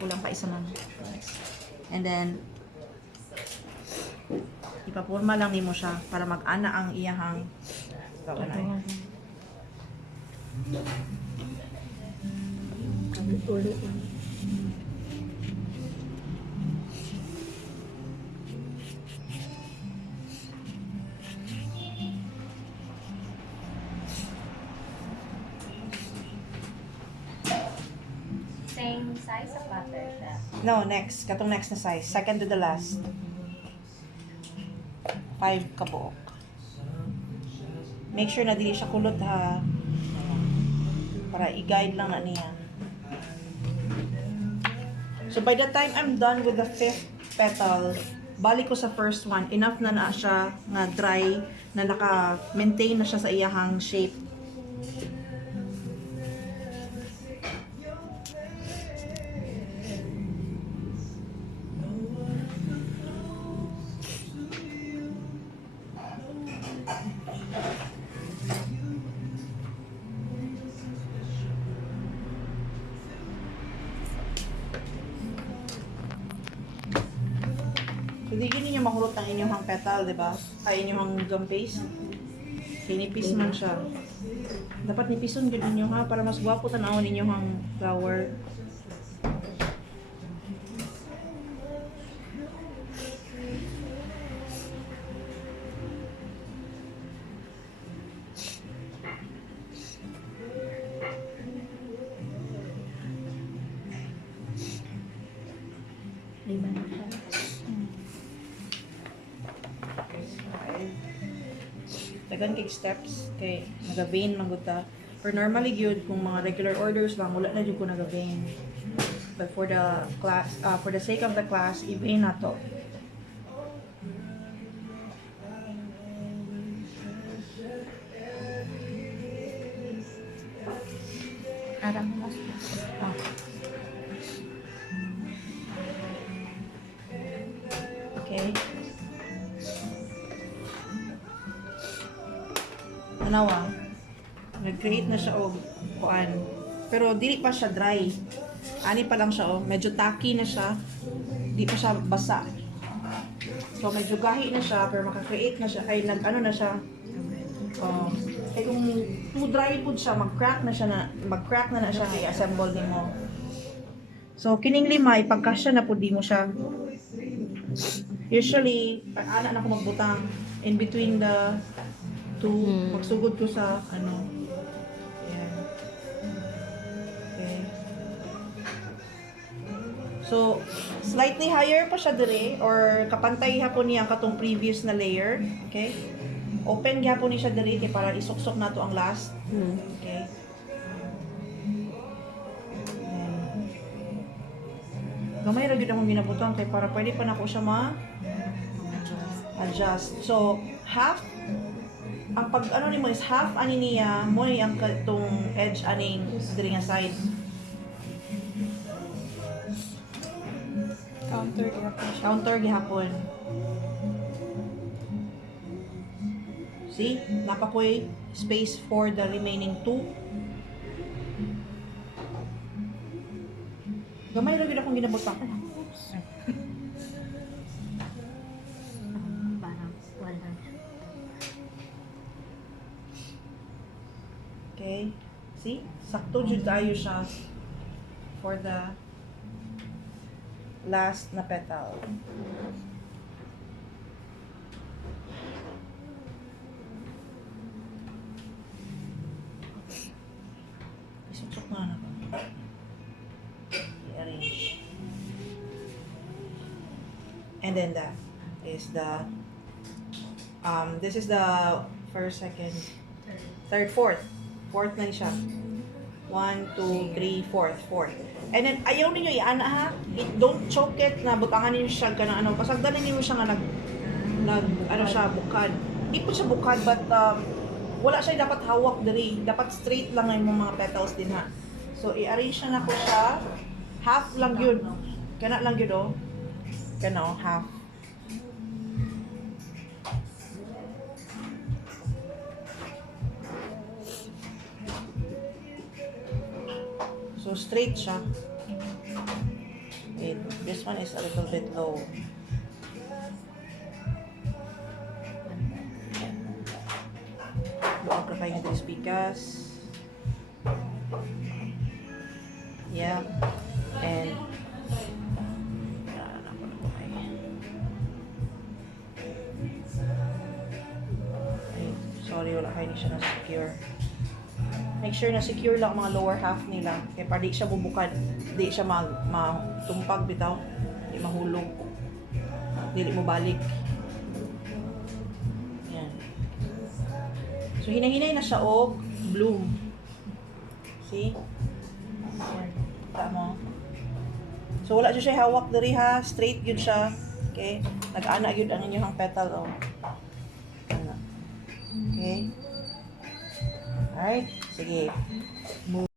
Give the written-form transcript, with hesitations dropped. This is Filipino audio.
Kulang pa isa man. And then, ipapurma lang nimo siya para mag-ana ang iyahang kawanay. Ulit. Same size of butter siya. No, next. Katong next na size. Second to the last. 5 kabuok. Make sure na dili siya kulot ha. Para i-guide lang na niya. So by the time I'm done with the 5th petal, balik ko sa first one. Enough na na siya na dry, na naka-maintain na siya sa iyahang shape. So, di ninyo mahulot ang inyong petal, di ba? Ay, inyong gum paste. Sinipis man siya. Dapat nipison din ninyo ha, para mas gwapo tanawin ninyo ang flower. Lima na siya. Dagan kay steps kay naga-vein man gud ta. For normally gyud kung mga regular orders lang wala na jud ko naga-vein. But for the class, for the sake of the class, i-vein na to. Aram mo. Ah. Okay. Tanawa. Nag-create na siya og kuan. Pero dili pa siya dry. Ani pa lang siya oh, medyo tacky na siya. Di pa siya basa. So medyo gahi na siya pero maka-create na siya ay nag-ano na siya. Eh kung too dry food siya, mag-crack na siya i-assemble nimo. So kining lima ipagkasya na pud mo siya. Usually, ana na ko magbutang in between the two, magsugod ko sa ano. Ayan. Okay. So, slightly higher pa siya dire or kapantay hapon niya katong previous na layer. Okay? Open gyapon ni siya dire kay para isuksok nato ang last. Okay? Ayan. Gamay ra gyud akong ginabutang kay para pwede pa nako siya adjust. So, half ang pag ano nimo is half ani niya mo ni ang katong edge aning diri nga side. Counter gihapon. See? Napakoy space for the remaining two. Gamay ra gyud akong ginabutang. Parang wala. Okay? See? Sakto jud kayo siya for the last na petal. Isuksok na ako. I-arrange. And then that is the this is the first, second, third, fourth. Fourth na siya. 1, 2, 3, fourth. And then ayaw ninyo i-ana ha. Don't choke it na butangan ninyo siya ka na ano. Pasagdanan ninyo siya nga nag ano siya bukad. Di po siya bukad but wala siya dapat hawak diri. Dapat straight lang ang mga petals din ha. So i-arrange na ko siya. Half lang yun. Kana lang yun oh. Kana oh, half. So straight siya. Wait, this one is a little bit low. Buang ka kayo dito speakers. Yeah. And sorry, wala kayo ni siya na-secure. Make sure na secure lang mga lower half nila. Kaya para di siya bubukad. Di siya matumpag bitaw. Di mahulog. Dili mo balik. Yan. So, hinahinay na siya og bloom. See? Yan. Kita mo. So, wala siya hawak diri ha. Straight yun siya. Okay? Nag-ana yun ang inyong petal. Oh. Okay? Alright? Sige. Move.